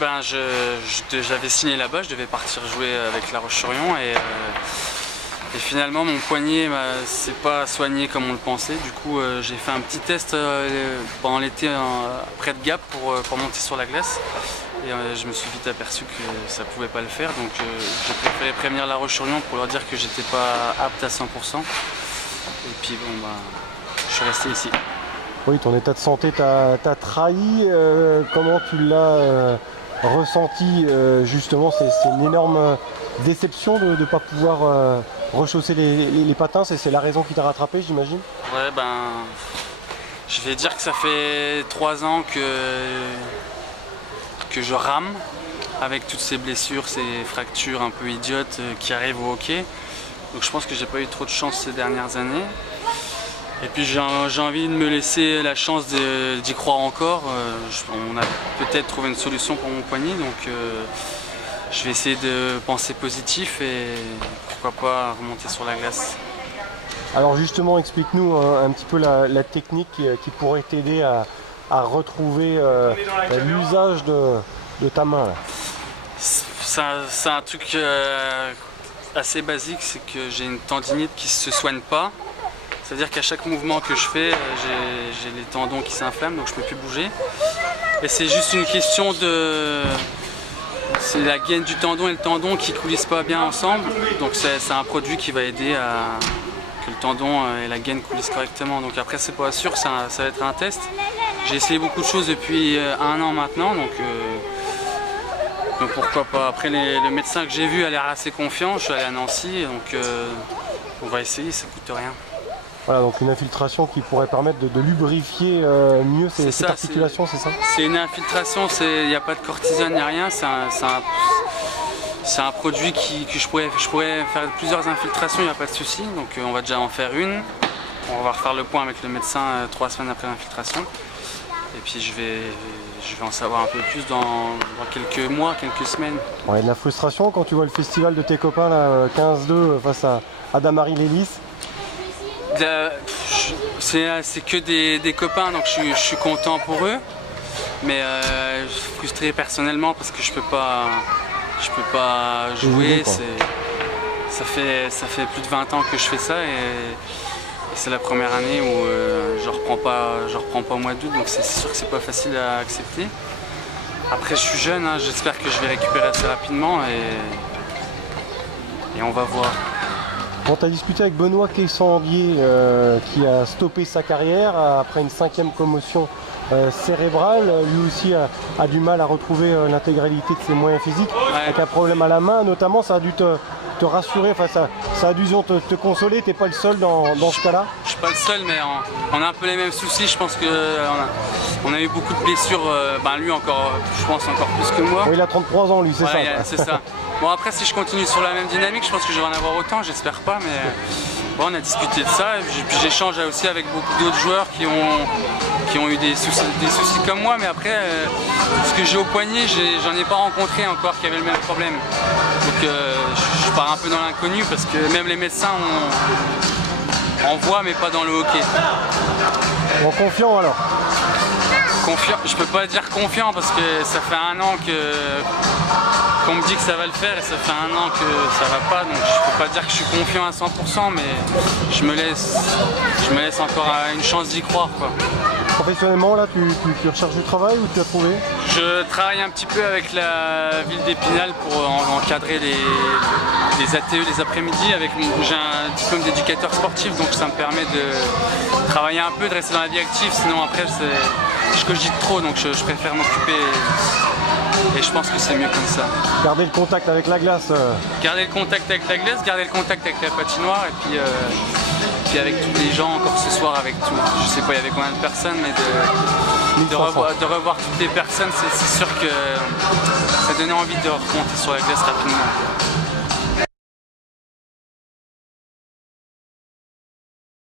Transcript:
J'avais signé là-bas, je devais partir jouer avec La Roche-sur-Yon et finalement mon poignet s'est pas soigné comme on le pensait. Du coup j'ai fait un petit test pendant l'été près de Gap pour monter sur la glace et je me suis vite aperçu que ça pouvait pas le faire, donc j'ai préféré prévenir La Roche-sur-Yon pour leur dire que j'étais pas apte à 100%. Et puis je suis resté ici. Oui, ton état de santé t'a trahi. Comment tu l'as ressenti justement? C'est une énorme déception de ne pas pouvoir rechausser les patins. C'est la raison qui t'a rattrapé, j'imagine? Ouais, je vais dire que ça fait 3 ans que je rame avec toutes ces blessures, ces fractures un peu idiotes qui arrivent au hockey. Donc je pense que j'ai pas eu trop de chance ces dernières années. Et puis j'ai envie de me laisser la chance d'y croire encore. On a peut-être trouvé une solution pour mon poignet, donc je vais essayer de penser positif et pourquoi pas remonter sur la glace. Alors justement, explique-nous un petit peu la technique qui pourrait t'aider à retrouver l'usage de ta main. C'est un truc assez basique, c'est que j'ai une tendinite qui ne se soigne pas. C'est-à-dire qu'à chaque mouvement que je fais, j'ai les tendons qui s'inflamment, donc je ne peux plus bouger. Et c'est juste une question de... C'est la gaine du tendon et le tendon qui ne coulissent pas bien ensemble. Donc c'est un produit qui va aider à que le tendon et la gaine coulissent correctement. Donc après, c'est pas sûr, ça va être un test. J'ai essayé beaucoup de choses depuis 1 an maintenant, donc pourquoi pas. Après, le médecin que j'ai vu a l'air assez confiant. Je suis allé à Nancy, donc on va essayer, ça coûte rien. Voilà, donc une infiltration qui pourrait permettre de lubrifier mieux ces articulations, c'est ça? C'est une infiltration, il n'y a pas de cortisone, il n'y a rien. C'est un produit que je pourrais faire plusieurs infiltrations, il n'y a pas de souci. Donc on va déjà en faire une. On va refaire le point avec le médecin 3 semaines après l'infiltration. Et puis je vais en savoir un peu plus dans quelques mois, quelques semaines. Ouais, de la frustration quand tu vois le festival de tes copains là, 15-2 face à Damary Lélis. C'est que des copains, donc je suis content pour eux, mais je suis frustré personnellement parce que je peux pas jouer. Ça fait plus de 20 ans que je fais ça et c'est la première année où je reprends pas au mois d'août, donc c'est sûr que c'est pas facile à accepter. Après je suis jeune, hein, j'espère que je vais récupérer assez rapidement et on va voir. Bon, tu as discuté avec Benoît Quessandier qui a stoppé sa carrière après une 5e commotion cérébrale. Lui aussi a du mal à retrouver l'intégralité de ses moyens physiques, avec un problème à la main notamment. Ça a dû te rassurer, ça a dû te consoler. T'es pas le seul dans ce cas-là? Je suis pas le seul, mais on a un peu les mêmes soucis. Je pense qu'on a eu beaucoup de blessures, lui encore, je pense encore plus que moi. Oui, il a 33 ans lui, c'est ça. C'est ça. Bon, après, si je continue sur la même dynamique, je pense que je vais en avoir autant, j'espère pas, mais bon, on a discuté de ça. Et puis j'échange aussi avec beaucoup d'autres joueurs qui ont eu des soucis comme moi, mais après, ce que j'ai au poignet, j'en ai pas rencontré encore qui avaient le même problème. Donc je pars un peu dans l'inconnu parce que même les médecins en voient, mais pas dans le hockey. Bon, confiant alors? Confiant, je peux pas dire confiant parce que ça fait 1 an qu'on me dit que ça va le faire et ça fait 1 an que ça va pas, donc je peux pas dire que je suis confiant à 100%, mais je me laisse encore une chance d'y croire, quoi. Professionnellement là, tu recherches du travail ou tu as trouvé? Je travaille un petit peu avec la ville d'Épinal pour encadrer les ATE les après-midi. J'ai un diplôme d'éducateur sportif, donc ça me permet de travailler un peu, de rester dans la vie active, sinon après je cogite trop, donc je préfère m'occuper et je pense que c'est mieux comme ça. Garder le contact avec la glace. Garder le contact avec la glace, garder le contact avec la patinoire et puis avec tous les gens encore ce soir, avec tout. Je sais pas il y avait combien de personnes, mais de revoir toutes les personnes, c'est sûr que ça donnait envie de remonter sur la glace rapidement.